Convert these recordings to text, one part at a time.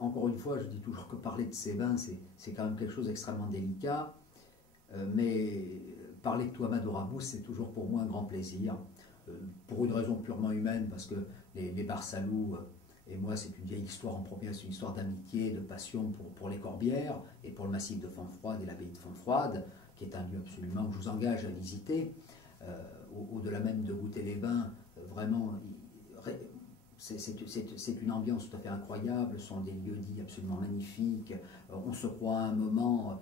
encore une fois, je dis toujours que parler de ces vins, c'est quand même quelque chose d'extrêmement délicat, mais parler de Toamado Ramous, c'est toujours pour moi un grand plaisir, pour une raison purement humaine, parce que les Barsalou et moi, c'est une vieille histoire en premier, c'est une histoire d'amitié, de passion pour les Corbières et pour le massif de Fontfroide et l'abbaye de Fontfroide, qui est un lieu absolument que je vous engage à visiter. Au-delà même de goûter les vins, vraiment, c'est une ambiance tout à fait incroyable, ce sont des lieux dits absolument magnifiques, on se croit à un moment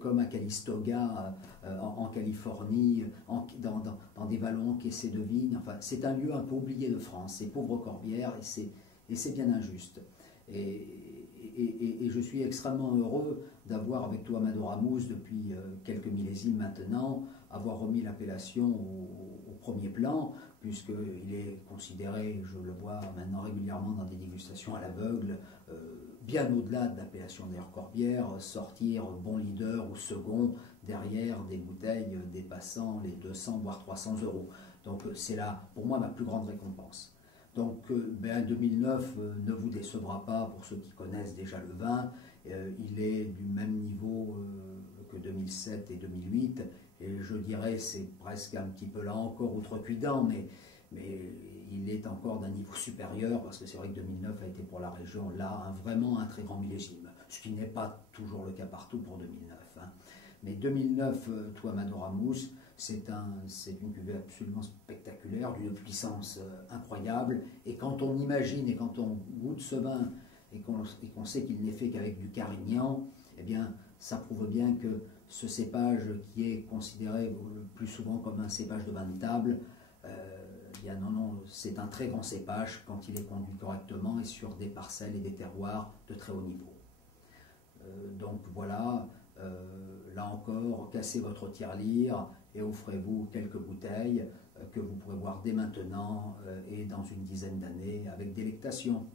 comme à Calistoga en Californie, dans des vallons encaissés de vignes, enfin, c'est un lieu un peu oublié de France, ces pauvres Corbières, et c'est bien injuste. Et je suis extrêmement heureux d'avoir avec Toamado Ramous depuis quelques millésimes maintenant, avoir remis l'appellation au premier plan, puisqu'il est considéré, je le vois maintenant régulièrement dans des dégustations à l'aveugle, bien au-delà de l'appellation d'ailleurs Corbière, sortir bon leader ou second derrière des bouteilles dépassant les 200 voire 300 euros. Donc c'est là pour moi ma plus grande récompense. Donc 2009 ne vous décevra pas pour ceux qui connaissent déjà le vin, il est du même niveau que 2007 et 2008, et je dirais c'est presque un petit peu là encore outrecuidant, mais il est encore d'un niveau supérieur, parce que c'est vrai que 2009 a été pour la région là vraiment un très grand millésime, ce qui n'est pas toujours le cas partout pour 2009. Hein. Mais 2009, Toamado Ramous, c'est une cuvée absolument spectaculaire, d'une puissance incroyable, et quand on imagine et quand on goûte ce vin et qu'on sait qu'il n'est fait qu'avec du Carignan, eh bien ça prouve bien que ce cépage qui est considéré le plus souvent comme un cépage de vin de table, non, c'est un très grand cépage quand il est conduit correctement et sur des parcelles et des terroirs de très haut niveau. Donc voilà, là encore, cassez votre tirelire et offrez-vous quelques bouteilles que vous pourrez boire dès maintenant et dans une dizaine d'années avec délectation.